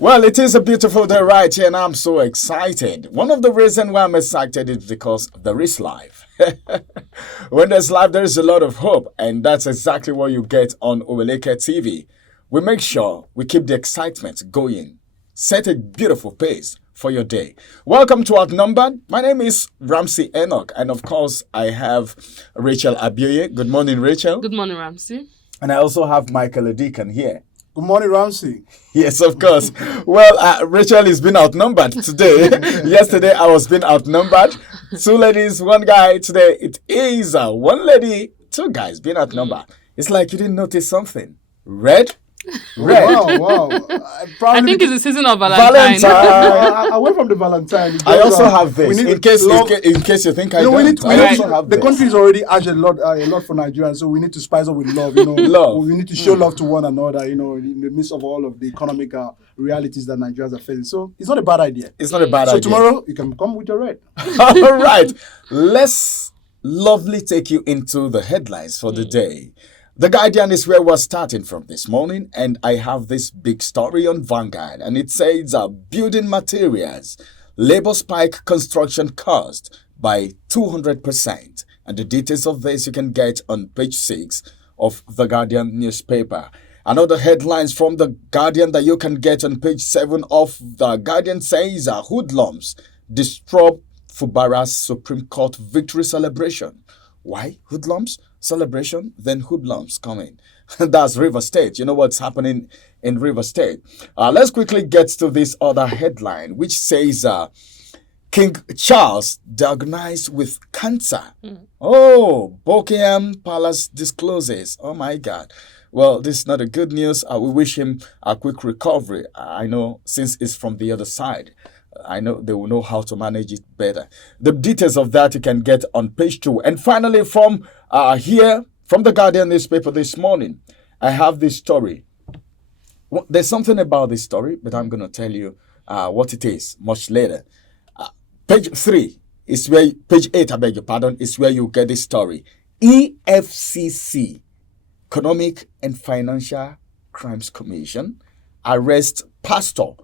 Well, it is a beautiful day right here, and I'm so excited. One of the reasons why I'm excited is because there is life. When there's life, there is a lot of hope, and that's exactly what you get on Oweleketv. We make sure we keep the excitement going. Set a beautiful pace for your day. Welcome to Outnumbered. My name is Ramsey Enoch, and of course, I have Rachel Abioye. Good morning, Rachel. Good morning, Ramsey. And I also have Michael Odikan here. Good morning, Ramsey. Yes, of course. Well, Rachel is being outnumbered today. Yesterday, I was being outnumbered. 2 ladies, 1 guy. Today, it is 1 lady, 2 guys being outnumbered. It's like you didn't notice something. Red. Wow. I think it's the season of Valentine. Away from the Valentine. I also have this. In case you think I don't. I also have the this. country is already asked a lot for Nigerians, so we need to spice up with love. Love. We need to show love to one another. In the midst of all of the economic realities that Nigerians are facing. So it's not a bad idea. It's not a bad idea. So tomorrow you can come with your red. All right. Let's lovely take you into the headlines for the day. The Guardian is where we're starting from this morning, and I have this big story on Vanguard, and it says building materials, labor spike construction cost by 200%. And the details of this you can get on page 6 of the Guardian newspaper. Another headlines from the Guardian that you can get on page 7 of the Guardian says hoodlums disrupt Fubara's Supreme Court victory celebration. Why hoodlums? Celebration, then hoodlums coming. That's River State. You know what's happening in River State. Let's quickly get to this other headline, which says King Charles diagnosed with cancer. Oh, Buckingham Palace discloses. Oh my God. Well, this is not a good news. We wish him a quick recovery. I know since it's from the other side. I know they will know how to manage it better. The details of that you can get on page 2. And finally, from here, from the Guardian newspaper this morning, I have this story. Well, there's something about this story, but I'm going to tell you what it is much later. Page 3 is where, page 8, I beg your pardon, is where you get this story. EFCC, Economic and Financial Crimes Commission, arrests pastor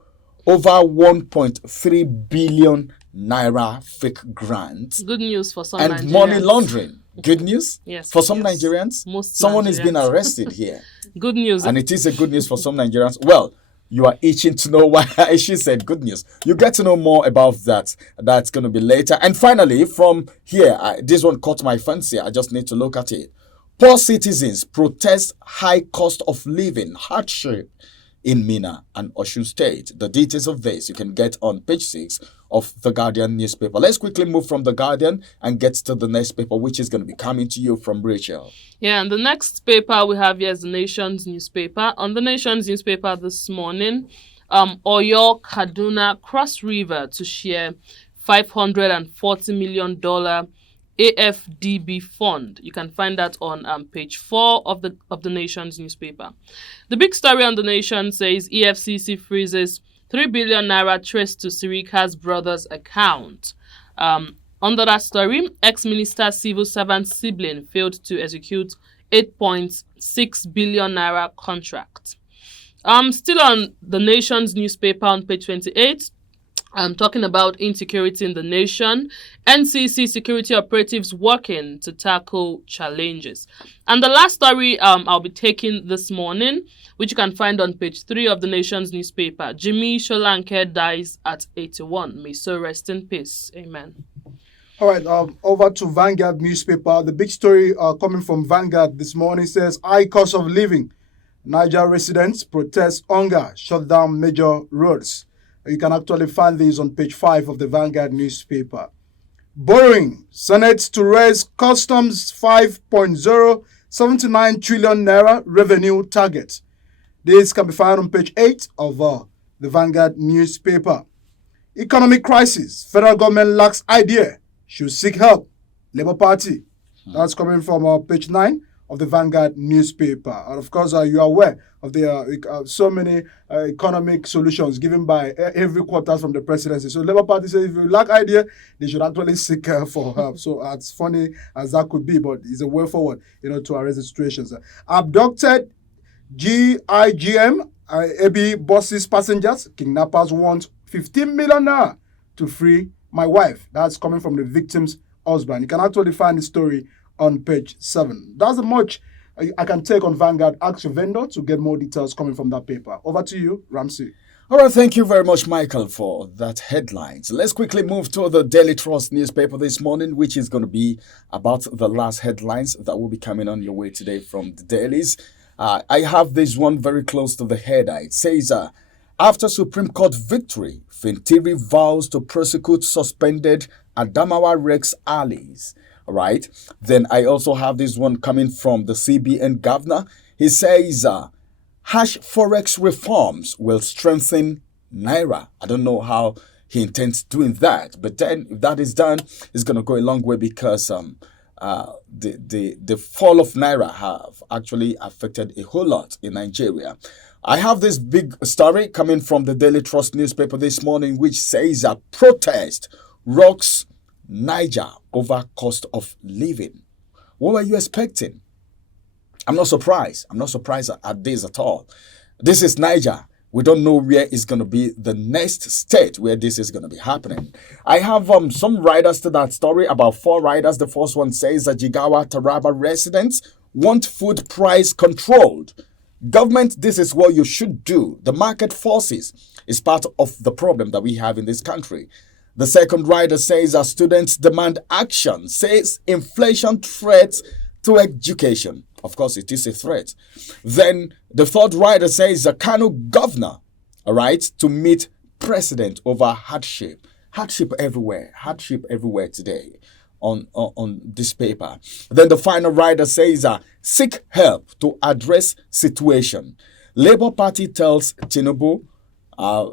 over 1.3 billion naira fake grants. Good news for some and Nigerians. Money laundering. Good news? Yes. For some Nigerians? Someone is being arrested here. Good news. And it is a good news for some Nigerians. Well, you are itching to know why she said good news. You get to know more about that. That's going to be later. And finally, from here, this one caught my fancy. I just need to look at it. Poor citizens protest high cost of living hardship in Minna and Osun State. The details of this you can get on page 6 of the Guardian newspaper. Let's quickly move from the Guardian and get to the next paper, which is going to be coming to you from Rachel. Yeah, and the next paper we have here is the Nation's newspaper. On the Nation's newspaper this morning, Oyo Kaduna Cross River to share $540 million AFDB fund. You can find that on page 4 of the Nation's newspaper. The big story on the Nation says EFCC freezes 3 billion naira traced to Sirika's brother's account. Under that story, ex-minister civil servant sibling failed to execute 8.6 billion naira contract. Still on the Nation's newspaper on page 28, I'm talking about insecurity in the nation. NCC security operatives working to tackle challenges. And the last story I'll be taking this morning, which you can find on page 3 of the Nation's newspaper. Jimmy Sholanke dies at 81. May so rest in peace. Amen. All right, over to Vanguard newspaper. The big story coming from Vanguard this morning says high cost of living. Niger residents protest hunger, shut down major roads. You can actually find these on page 5 of the Vanguard newspaper. Borrowing. Senate to raise customs 5.079 trillion naira revenue target. This can be found on page 8 of the Vanguard newspaper. Economic crisis. Federal government lacks idea. Should seek help. Labour Party. That's coming from page 9 of the Vanguard newspaper. And of course, you are aware of the so many economic solutions given by every quarter from the presidency. So Labour Party says if you lack idea, they should actually seek for help. So as funny as that could be, but it's a way forward, to arrest the situations. Abducted GIGM AB buses passengers, kidnappers want 15 million naira to free my wife. That's coming from the victim's husband. You can actually find the story on page 7. That's much I can take on Vanguard. Ask your vendor to get more details coming from that paper. Over to you, Ramsey. All right, thank you very much, Michael, for that headlines. Let's quickly move to the Daily Trust newspaper this morning, which is going to be about the last headlines that will be coming on your way today from the dailies. I have this one very close to the header. It says, after Supreme Court victory, Fintiri vows to prosecute suspended Adamawa Rex allies. All right. Then I also have this one coming from the CBN governor. He says, hash forex reforms will strengthen Naira. I don't know how he intends doing that, but then if that is done, it's going to go a long way because the fall of Naira have actually affected a whole lot in Nigeria. I have this big story coming from the Daily Trust newspaper this morning, which says a protest rocks Niger over cost of living. What were you expecting? I'm not surprised. I'm not surprised at this at all. This is Niger. We don't know where is going to be the next state where this is going to be happening. I have some riders to that story, about 4 riders. The first one says that Jigawa Taraba residents want food price controlled. Government, this is what you should do. The market forces is part of the problem that we have in this country. The second rider says that students demand action, says inflation threats to education. Of course, it is a threat. Then the third rider says the Kano governor, all right, to meet president over hardship. Hardship everywhere today on this paper. Then the final rider says seek help to address situation. Labour Party tells Tinubu.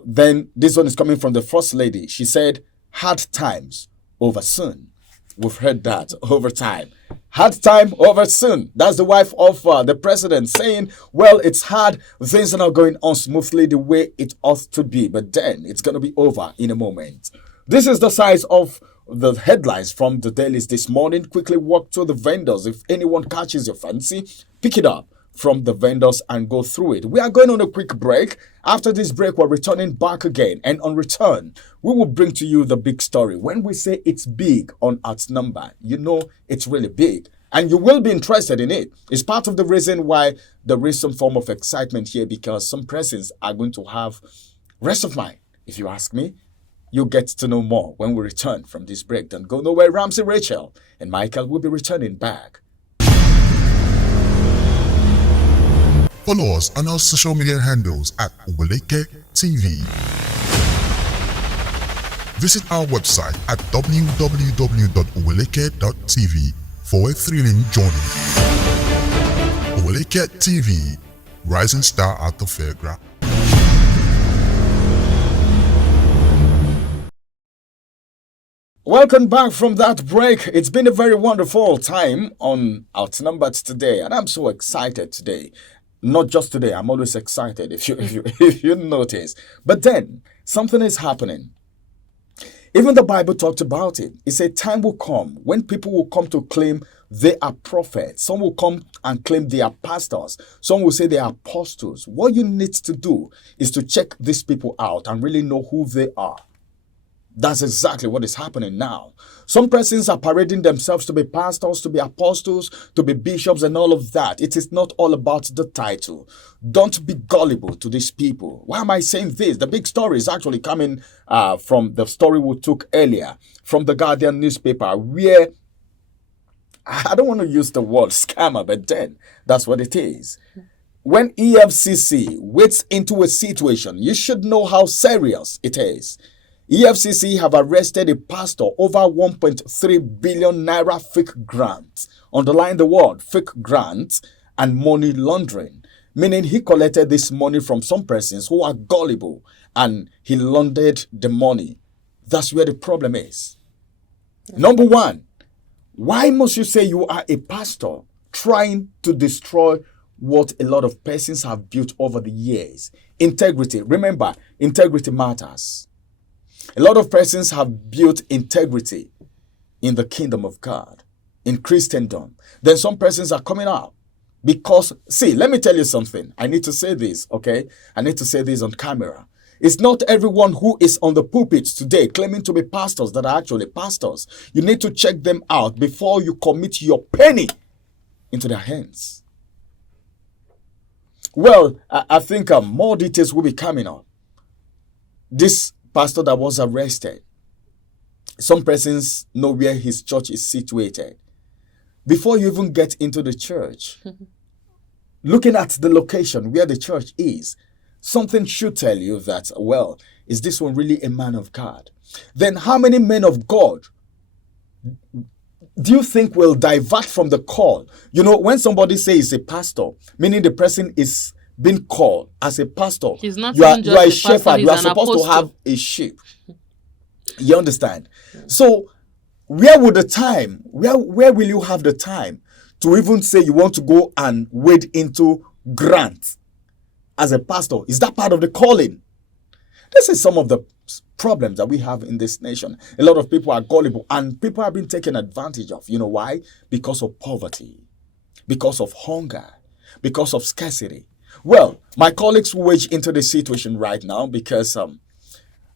Then this one is coming from the First Lady. She said, hard times over soon. We've heard that over time. Hard time over soon. That's the wife of the president saying, well, it's hard. Things are not going on smoothly the way it ought to be. But then it's going to be over in a moment. This is the size of the headlines from the dailies this morning. Quickly walk to the vendors. If anyone catches your fancy, pick it up from the vendors and go through it. We are going on a quick break. After this break, we're returning back again. And on return, we will bring to you the big story. When we say it's big on Outnumber, you know it's really big. And you will be interested in it. It's part of the reason why there is some form of excitement here, because some persons are going to have rest of mind. If you ask me, you'll get to know more when we return from this break. Don't go nowhere. Ramsey, Rachel, and Michael will be returning back. Follow us on our social media handles at Oweleketv. Visit our website at www.oweleket.tv for a thrilling journey. Oweleketv, rising star at the fairground. Welcome back from that break. It's been a very wonderful time on Outnumbered today, and I'm so excited today. Not just today, I'm always excited if you notice. But then something is happening. Even the Bible talked about it. It said time will come when people will come to claim they are prophets. Some will come and claim they are pastors. Some will say they are apostles. What you need to do is to check these people out and really know who they are. That's exactly what is happening now. Some persons are parading themselves to be pastors, to be apostles, to be bishops and all of that. It is not all about the title. Don't be gullible to these people. Why am I saying this? The big story is actually coming from the story we took earlier from the Guardian newspaper, where I don't want to use the word scammer, but then that's what it is. When EFCC wades into a situation, you should know how serious it is. EFCC have arrested a pastor over 1.3 billion naira fake grants. Underline the word fake grants and money laundering, meaning he collected this money from some persons who are gullible and he laundered the money. That's where the problem is. Number one, why must you say you are a pastor trying to destroy what a lot of persons have built over the years? Integrity. Remember, integrity matters. A lot of persons have built integrity in the kingdom of God, in Christendom. Then some persons are coming out Because, see, let me tell you something. I need to say this, okay? I need to say this on camera. It's not everyone who is on the pulpit today claiming to be pastors that are actually pastors. You need to check them out before you commit your penny into their hands. Well, I think more details will be coming on. This pastor that was arrested, some persons know where his church is situated. Before you even get into the church, looking at the location where the church is, something should tell you that, well, is this one really a man of God? Then how many men of God do you think will divert from the call? You know, when somebody says a pastor, meaning the person is being called as a pastor, He's not you are even just a a shepherd, pastor, you are he's an supposed to apostle. have a sheep. You understand? So where will you have the time to even say you want to go and wade into grant as a pastor? Is that part of the calling? This is some of the problems that we have in this nation. A lot of people are gullible and people have been taken advantage of. You know why? Because of poverty, because of hunger, because of scarcity. Well, my colleagues will wage into the situation right now because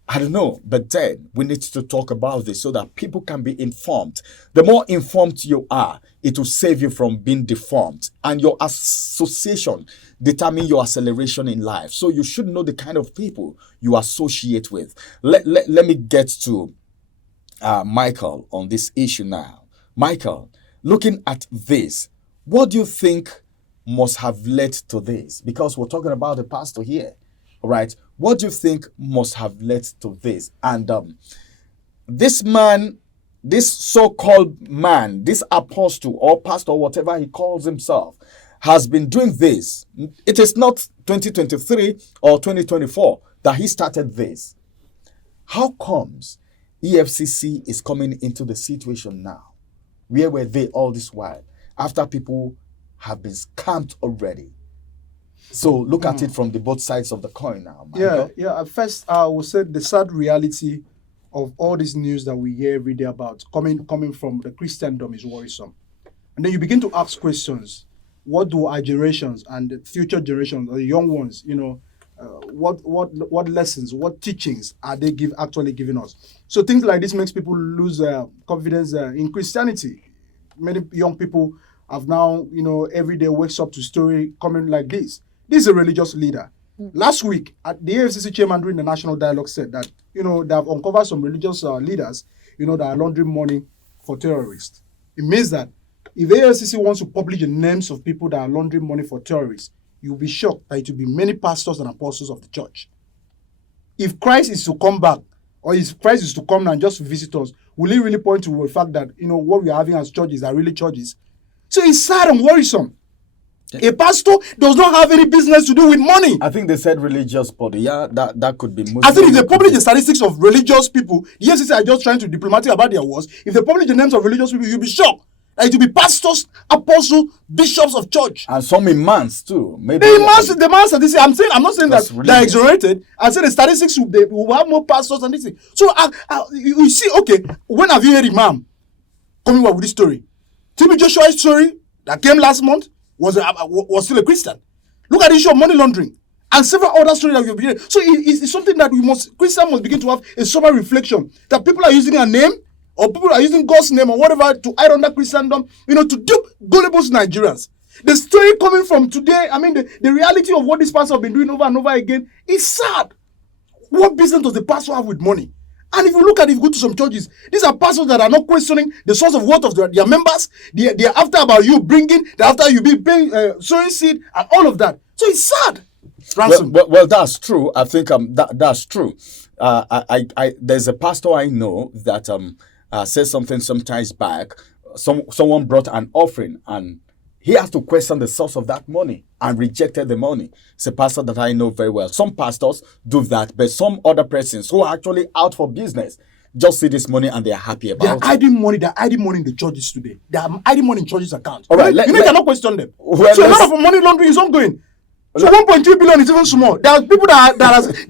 I don't know, but then we need to talk about this so that people can be informed. The more informed you are, it will save you from being deformed. And your association determine your acceleration in life. So you should know the kind of people you associate with. Let me get to Michael on this issue now. Michael, looking at this, what do you think must have led to this? Because we're talking about the pastor here, right? What do you think must have led to this? And this man, this so-called man, this apostle or pastor, whatever he calls himself, has been doing this. It is not 2023 or 2024 that he started this. How comes EFCC is coming into the situation now? Where were they all this while after people have been scammed already? So look at it from the both sides of the coin now, Michael. Yeah. At first, I would say the sad reality of all this news that we hear every day about coming from the Christendom is worrisome. And then you begin to ask questions. What do our generations and the future generations, or the young ones, what lessons, what teachings are they actually giving us? So things like this makes people lose confidence in Christianity. Many young people have now, every day wakes up to story coming like this. This is a religious leader. Last week, the EFCC chairman during the national dialogue said that, they have uncovered some religious leaders, that are laundering money for terrorists. It means that if the EFCC wants to publish the names of people that are laundering money for terrorists, you'll be shocked that it will be many pastors and apostles of the church. If Christ is to come back, or if Christ is to come now and just visit us, will he really point to the fact that, what we are having as churches are really churches? So it's sad and worrisome. A pastor does not have any business to do with money. I think they said religious body. Yeah, that could be Muslim. I think if they publish the statistics of religious people, the EFCC are just trying to be diplomatic about their words. If they publish the names of religious people, you'll be shocked. That it will be pastors, apostles, bishops of church. And some imams too. Maybe the imams statistics. I'm not saying that religious. they're exonerated. I'm saying the statistics will have more pastors than this thing. So you see, okay, when have you heard imam coming up with this story? TB Joshua's story that came last month was still a Christian. Look at the issue of money laundering and several other stories that we've been. So it's something that Christians must begin to have a sober reflection that people are using a name or people are using God's name or whatever to hide under Christendom, to dupe gullible Nigerians. The story coming from today, the reality of what this pastor has been doing over and over again is sad. What business does the pastor have with money? And if you go to some churches, these are pastors that are not questioning the source of wealth of their members. They're after about you bringing, they're after you be paying, sowing seed and all of that. So it's sad. Ransom. Well, that's true. I think that's true. There's a pastor I know that said something sometimes back. Someone brought an offering and he has to question the source of that money and rejected the money. It's a pastor that I know very well. Some pastors do that, but some other persons who are actually out for business just see this money and they are happy about it. They're hiding money in the churches today. They are hiding money in churches' accounts. All right, you cannot question them. Well, so a lot of money laundering is ongoing. So 1.3 billion is even small. There are people that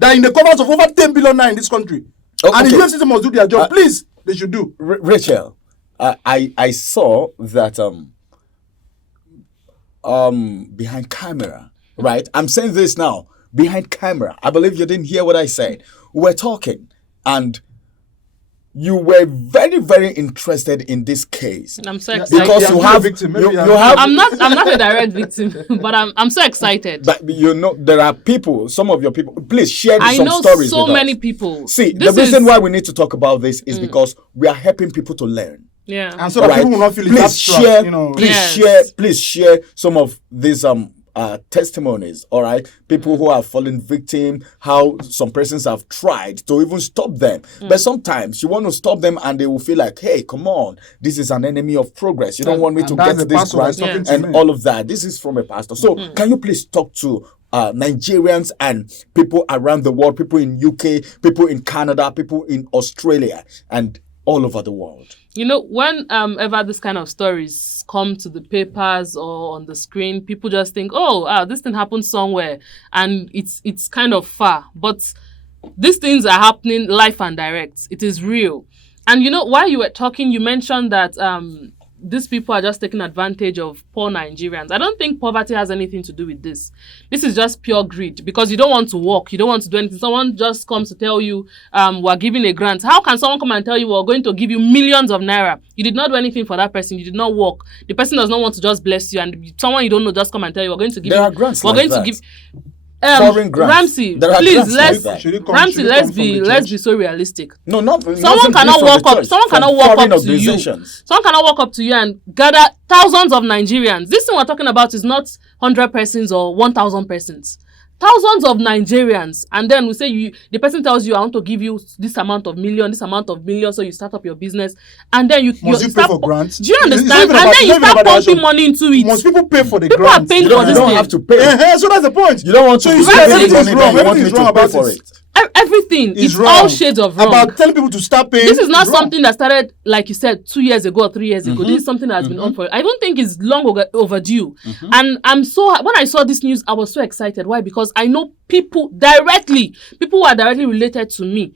are in the covers of over 10 billion now in this country. And the EFCC must do their job. Please, they should do. Rachel, I saw that behind camera, right? I'm saying this now behind camera. I believe you didn't hear what I said. We're talking, and you were very, very interested in this case. I'm so excited. Because you have victim. You have. I'm not a direct victim, but I'm so excited. But you know, there are people. Some of your people. Please share I some know stories so with many us. people. See, the reason why we need to talk about this is because we are helping people to learn. Yeah. And so that people will not feel it's abstract, share, you know. Please share some of these testimonies, all right? People who have fallen victim, how some persons have tried to even stop them. But sometimes you want to stop them and they will feel like, hey, come on, this is an enemy of progress. You don't want me to get this grant and all of that. This is from a pastor. So can you please talk to Nigerians and people around the world, people in UK, people in Canada, people in Australia, and all over the world? You know, when ever this kind of stories come to the papers or on the screen, people just think, this thing happened somewhere and it's kind of far. But these things are happening live and direct. It is real. And you know, while you were talking, you mentioned that these people are just taking advantage of poor Nigerians. I don't think poverty has anything to do with this. This is just pure greed because you don't want to work. You don't want to do anything. Someone just comes to tell you, we're giving a grant. How can someone come and tell you we're going to give you millions of naira? You did not do anything for that person. You did not work. The person does not want to just bless you. And someone you don't know just come and tell you we're going to give there you. Are grants we're like going that. to give. Foreign grants. Ramsey, please let's let's be so realistic. No, not someone cannot walk up. Someone cannot walk up to you. Someone cannot walk up to you and gather thousands of Nigerians. This thing we're talking about is not 100 persons or 1,000 persons. Thousands of Nigerians, and then we say the person tells you, I want to give you this amount of million, so you start up your business, and then you pay for grants. Do you understand? And then you start pumping money into it. Most people pay for the people grants. Are paying for this. You don't have to pay. So that's the point. You don't want to. So you see, everything is wrong. You want me Everything is wrong to pay about for it. Everything is wrong. all shades of wrong. About telling people to start paying. This is not something that started, like you said, 2 years ago or 3 years ago. This is something that has been on for. I don't think it's long overdue. And when I saw this news, I was so excited. Why? Because I know people who are directly related to me.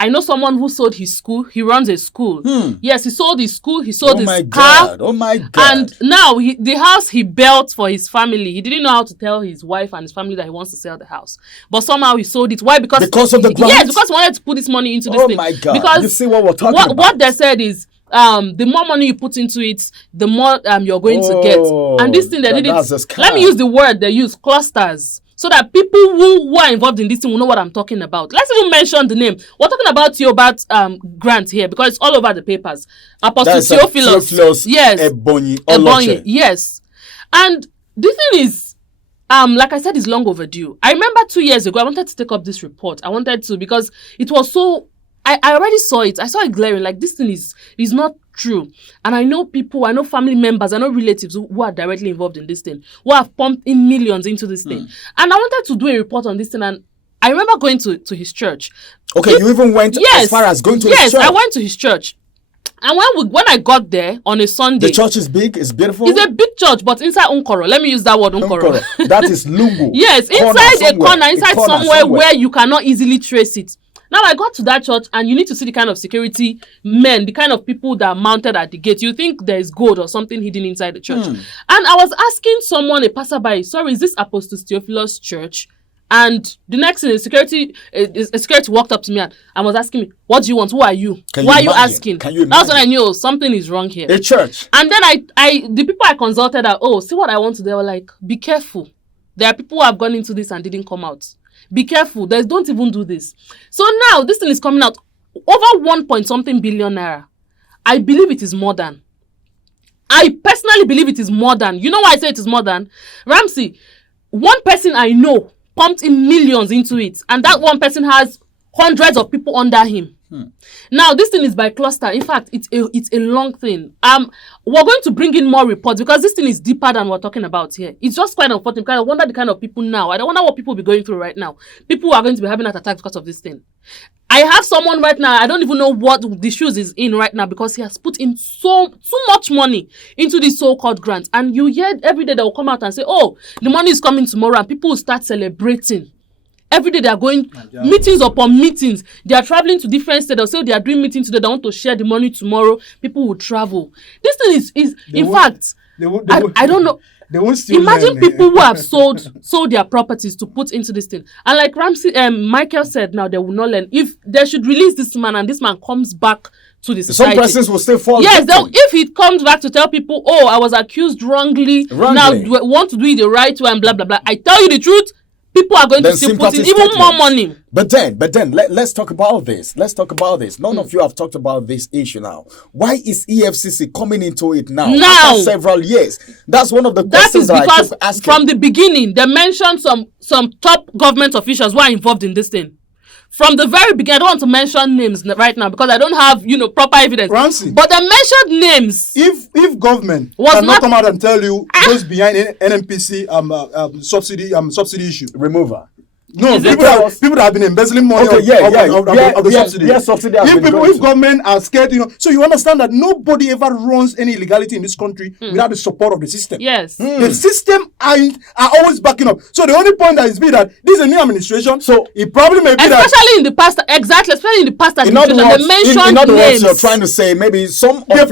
I know someone who sold his school. He runs a school. Yes, he sold his school. He sold his car. Oh my God. And now the house he built for his family, he didn't know how to tell his wife and his family that he wants to sell the house. But somehow he sold it. Why? Because of the grant? Yes, because he wanted to put this money into this thing. Oh my God. Because you see what we're talking about? What they said is, the more money you put into it, the more you're going to get. And this thing they did it. Let me use the word they use, clusters. So that people who are involved in this thing will know what I'm talking about. Let's even mention the name. We're talking about Theobart grant here because it's all over the papers. Apostle Theophilus. Yes. Ebonyi. Yes. And the thing is, like I said, it's long overdue. I remember 2 years ago, I wanted to take up this report. I wanted to because it was so... I already saw it. I saw it glaring. Like, this thing is not true. And I know people, I know family members, I know relatives who are directly involved in this thing, who have pumped in millions into this thing. And I wanted to do a report on this thing. And I remember going to his church. Okay, you even went as far as going to his church? Yes, I went to his church. And when I got there on a Sunday... The church is big, it's beautiful? It's a big church, but inside Unkoro. Let me use that word, Unkoro. That is Lungu. Yes, inside a corner somewhere where you cannot easily trace it. Now, I got to that church and you need to see the kind of security men, the kind of people that are mounted at the gate. You think there is gold or something hidden inside the church. And I was asking someone, a passerby, sorry, is this Apostle Theophilus church? And the next thing, a security walked up to me and was asking me, what do you want? Who are you? Why are you asking? That's when I knew something is wrong here. A church. And then the people I consulted are, see what I want to do. They were like, be careful. There are people who have gone into this and didn't come out. Be careful. Don't even do this. So now this thing is coming out over 1-point-something billion naira. I believe it is more than. I personally believe it is more than. You know why I say it is more than? Ramsey, one person I know pumped in millions into it, and that one person has hundreds of people under him. Now this thing is by cluster. In fact, it's a long thing. We're going to bring in more reports because this thing is deeper than we're talking about here. It's just quite unfortunate because I wonder the kind of people now. I don't wonder what people will be going through right now. People are going to be having an attack because of this thing. I have someone right now, I don't even know what the shoes is in right now because he has put in too much money into this so-called grant. And you hear every day they will come out and say, the money is coming tomorrow, and people will start celebrating. Every day they are going meetings upon meetings. They are traveling to different states. They'll say they are doing meetings today. They want to share the money tomorrow. People will travel. This thing is in fact, I don't know. They won't steal Imagine men. people who have sold their properties to put into this thing. And like Michael said, now they will not learn. If they should release this man and this man comes back to the society. Some persons will still fall Yes, victim. if he comes back to tell people, oh, I was accused wrongly. Now want to do it the right way and blah, blah, blah. I tell you the truth, people are going to still put in even more money. But then, let's talk about this. None of you have talked about this issue now. Why is EFCC coming into it now? After several years. That's one of the questions that I keep asking. From the beginning, they mentioned some top government officials who are involved in this thing. From the very beginning, I don't want to mention names right now because I don't have, proper evidence. Ramsey, but they mentioned names. If government cannot come out and tell you those behind NNPC subsidy issue, remover. No, people that have been embezzling money of the subsidy. Yes, subsidy. If government are scared, so you understand that nobody ever runs any illegality in this country without the support of the system. Yes. The system are always backing up. So the only point that is that this is a new administration. So it probably may be especially in the past administration, they mentioned in other names. words, you're trying to say maybe some the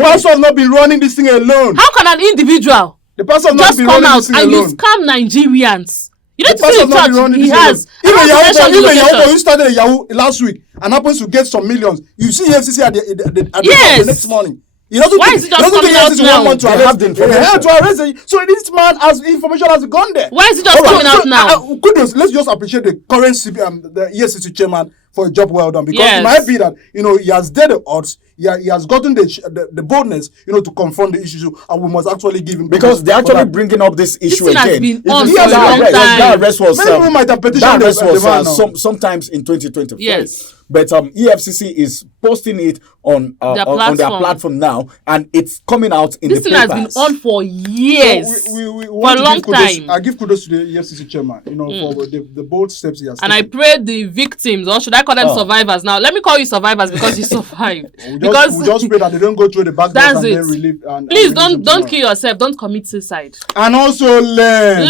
pastor will not be running this thing alone. How can an individual the pastor just come out and you scam Nigerians? You need to see the church he has. Even Yahoo, you started a Yahoo last week and happens to get some millions. You see EFCC at the next morning. Why is it just coming out now? To arrest it. So this man has information has gone there. Why is it just coming out now? Kudos. Let's just appreciate the current the EFCC chairman for a job well done, because it might be that he has dared the odds. He has gotten the boldness, to confront the issue, and we must actually give him, because they're actually bringing up this issue again. Has been on for a long time. That arrest was many people might have petitioned sometimes in 2023. Yes. But EFCC is posting it on their platform now, and it's coming out in the papers. This thing has been on for years, we for a long time. I give kudos to the EFCC chairman, for the bold steps he has taken. And I pray the victims, or should I call them survivors now? Let me call you survivors because you survived. We just pray that they don't go through the back doors and then relieve. Please don't kill yourself. Don't commit suicide. And also learn.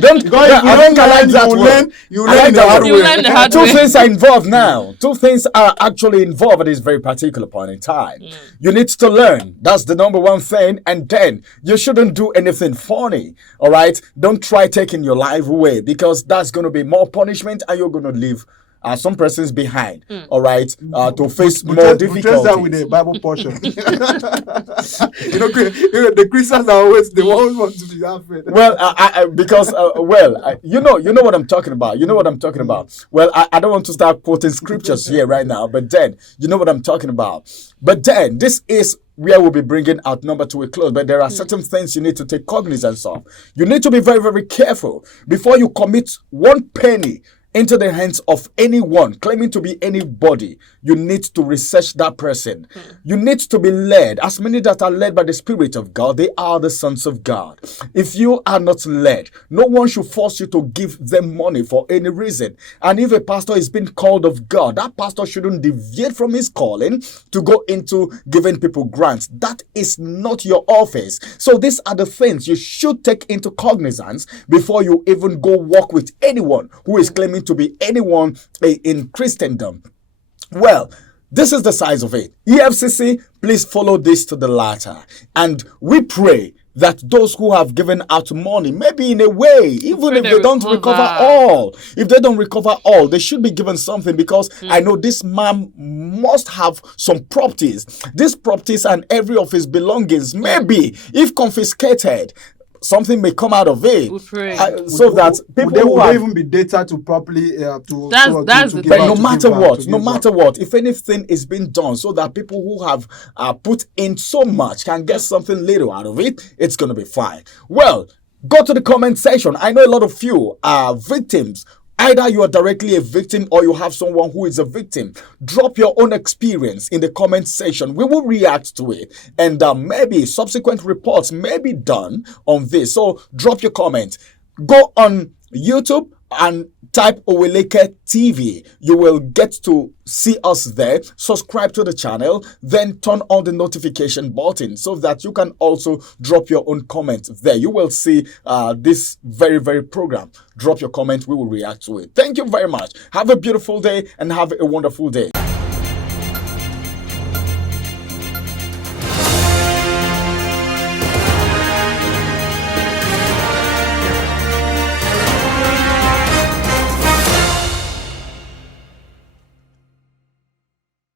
Don't go. I don't like that word. You learn the hard way. Two things are involved now. Two things are actually involved at this very particular point in time. You need to learn. That's the number one thing. And then you shouldn't do anything funny. All right? Don't try taking your life away, because that's going to be more punishment and you're going to leave some persons behind, all right, to face more difficulties. That with a Bible portion. The Christians are always the ones who want to be afraid. Well, you know what I'm talking about. Well, I don't want to start quoting scriptures here right now, but then you know what I'm talking about. But then this is where we'll be bringing out number 2 a close. But there are certain things you need to take cognizance of. You need to be very, very careful before you commit one penny into the hands of anyone claiming to be anybody. You need to research that person. You need to be led. As many that are led by the Spirit of God, they are the sons of God. If you are not led, no one should force you to give them money for any reason. And if a pastor is being called of God, that pastor shouldn't deviate from his calling to go into giving people grants. That is not your office. So these are the things you should take into cognizance before you even go work with anyone who is claiming to be anyone in Christendom. Well, this is the size of it. EFCC, please follow this to the latter. And we pray that those who have given out money, maybe in a way, even if they don't recover all, they should be given something, because I know this man must have some properties. These properties and every of his belongings, maybe, if confiscated, something may come out of it, so that people will even be data to properly But no matter what, if anything is being done so that people who have put in so much can get something little out of it, it's gonna be fine. Well, go to the comment section. I know a lot of you are victims. Either you are directly a victim or you have someone who is a victim. Drop your own experience in the comment section. We will react to it. And maybe subsequent reports may be done on this. So drop your comment. Go on YouTube and type Oweleketv. You will get to see us there. Subscribe to the channel, then turn on the notification button so that you can also drop your own comment there. You will see this very, very program. Drop your comment. We will react to it. Thank you very much. Have a beautiful day and have a wonderful day.